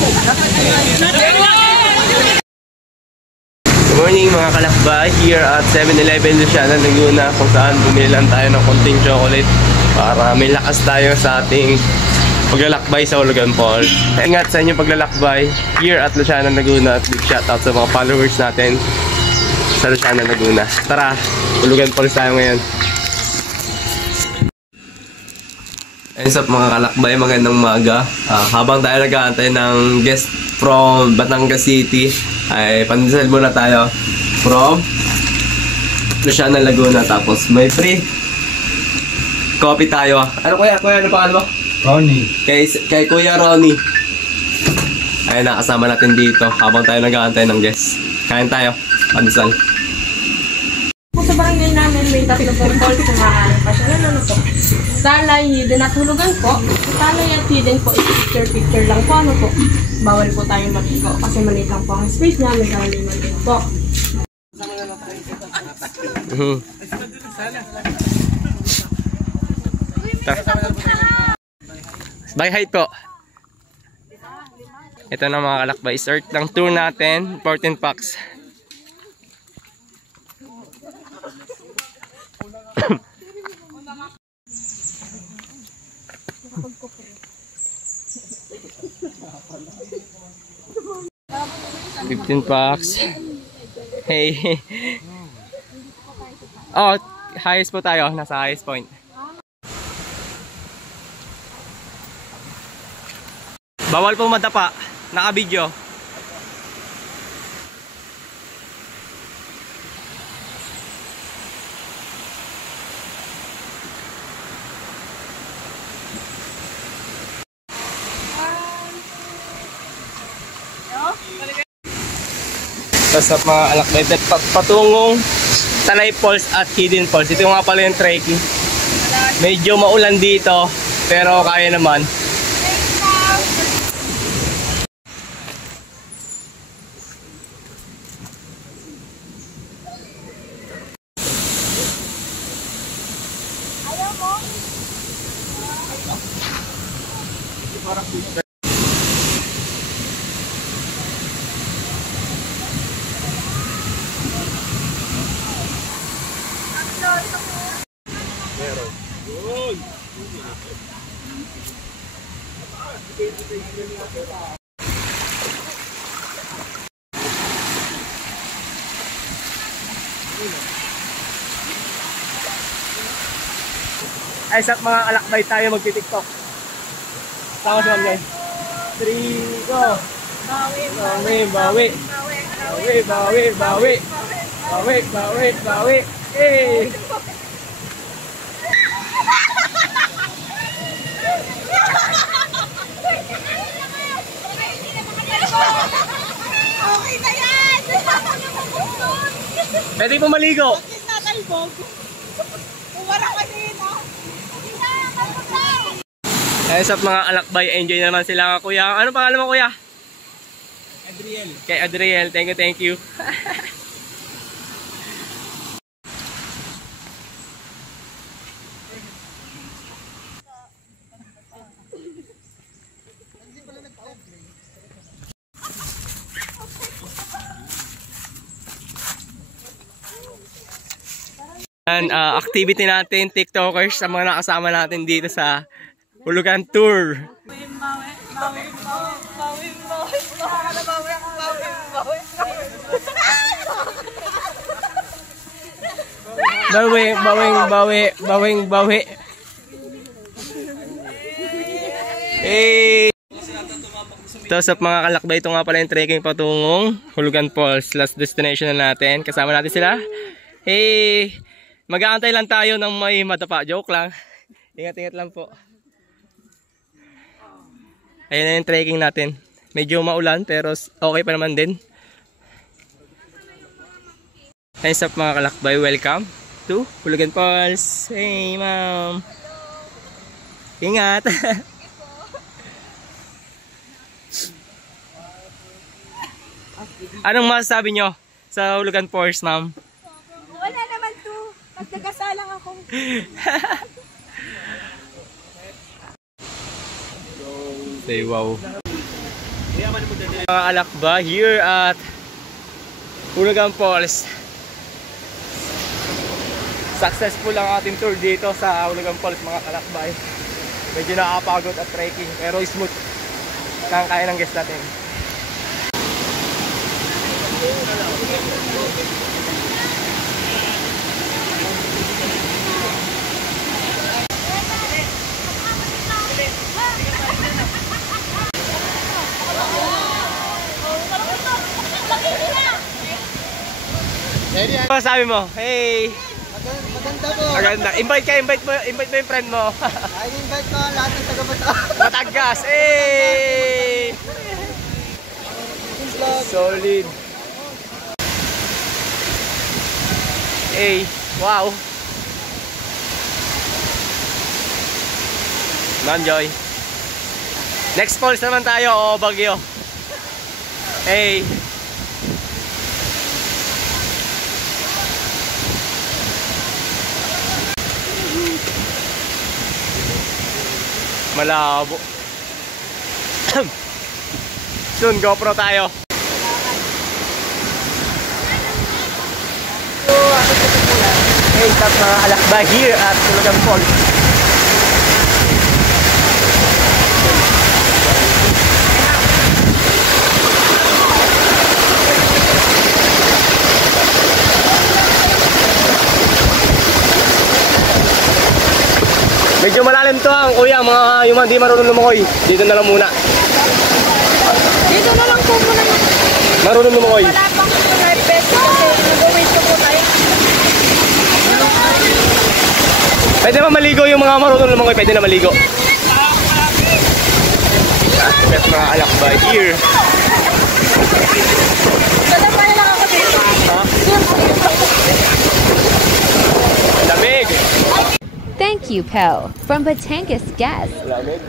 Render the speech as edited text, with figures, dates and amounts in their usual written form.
Good morning mga kalakbay, here at 7-Eleven Luciana, Laguna, kung saan bumili lang tayo ng konting chocolate para may lakas tayo sa ating paglalakbay sa Ulugan Falls. Ingat sa inyong paglalakbay here at Luciana, Laguna, at big shoutout sa mga followers natin sa Luciana, Laguna. Tara, Ulugan Falls tayo ngayon. Ayun sa mga kalakbay, magandang umaga. Habang tayo nag-aantay ng guest from Batangas City, ay pandesal muna tayo from Luciana, Laguna. Tapos may free coffee tayo. Ano kuya? Kuya, ano pangalan mo? Ronnie. Kay Kuya Ronnie. Ayun, nakasama natin dito habang tayo nag-aantay ng guest. Kain tayo, pandesal. Sa barangay namin may tatlong falls kung maaari pa siya. Ano po? Talay, hidden at hulugan po. Talay at hidden po, picture lang po. Ano po? Bawal po tayong mag-igo kasi maliit lang po ang space niya. May maliit po. By height po. Ito na mga kalakbay. Start ng tour natin. 14 packs. $15. Hey. Oh, highest po tayo. Nasa highest point. Bawal po madapa. Naka-video. Tapos mga alakbay, patungong Talay Falls at Hidden Falls. Ito nga pala yung trekking. Medyo maulan dito, pero kaya naman. Ay, sa mga alakbay tayo magti-tiktok. Sama si Ma'am guys. 3, go! Bawi, bawi, bawi. Bawi, bawi, bawi. Bawi, bawi, bawi. Hey! Okay na yan! Pwede po maligo. Ayun sa mga alakbay, enjoy naman sila kuya. Ano pangalan mo kuya? Adriel. Kay Adriel, thank you. Activity natin, TikTokers, sa mga nakasama natin dito sa Ulugan Tour. Bawi, bawing, bawi, bawing, bawi. Hey! Ito sa mga kalakbay, ito nga pala yung trekking patungong Ulugan Falls. Last destination na natin. Kasama natin sila. Hey! Mag-aantay lang tayo ng may madapa. Joke lang. Ingat-ingat lang po. Ayan na yung trekking natin. Medyo maulan pero okay pa naman din. Ayun sa mga kalakbay, welcome to Ulugan Falls. Hey ma'am. Ingat. Anong masasabi nyo sa Ulugan Falls, ma'am? Wala naman to. Nagkasalang ako. Say wow. Mga alakbay here at Hulugan Falls. Successful ang ating tour dito sa Hulugan Falls mga kalakbay. Medyo nakakapagod at trekking pero smooth lang kaya ng guest natin. Ano sabi mo? Hey! Maganda po. Maganda. Invite mo yung friend mo. Ay, invite ko lahat ng taga-Bataan. Batangas. Hey! Solid. Hey, wow. Enjoy. Next falls naman tayo, o Baguio. Hey. Malabo. Soon, GoPro tayo. Hey, top mga alakbay here at Hulugan Falls. Medyo malalim to ang kuya, yung mga di marunong lumangoy. Dito na lang muna. Dito na lang po muna. Marunong lumangoy. Wala pang peso kasi nag-wait ko po tayo. Pwede ba maligo yung mga marunong lumangoy? Pwede na maligo. At mga alakbay here. Dadabay lang ako dito. Ha? Lamig. Thank you, Pel, from Batangas Gas. Lamig.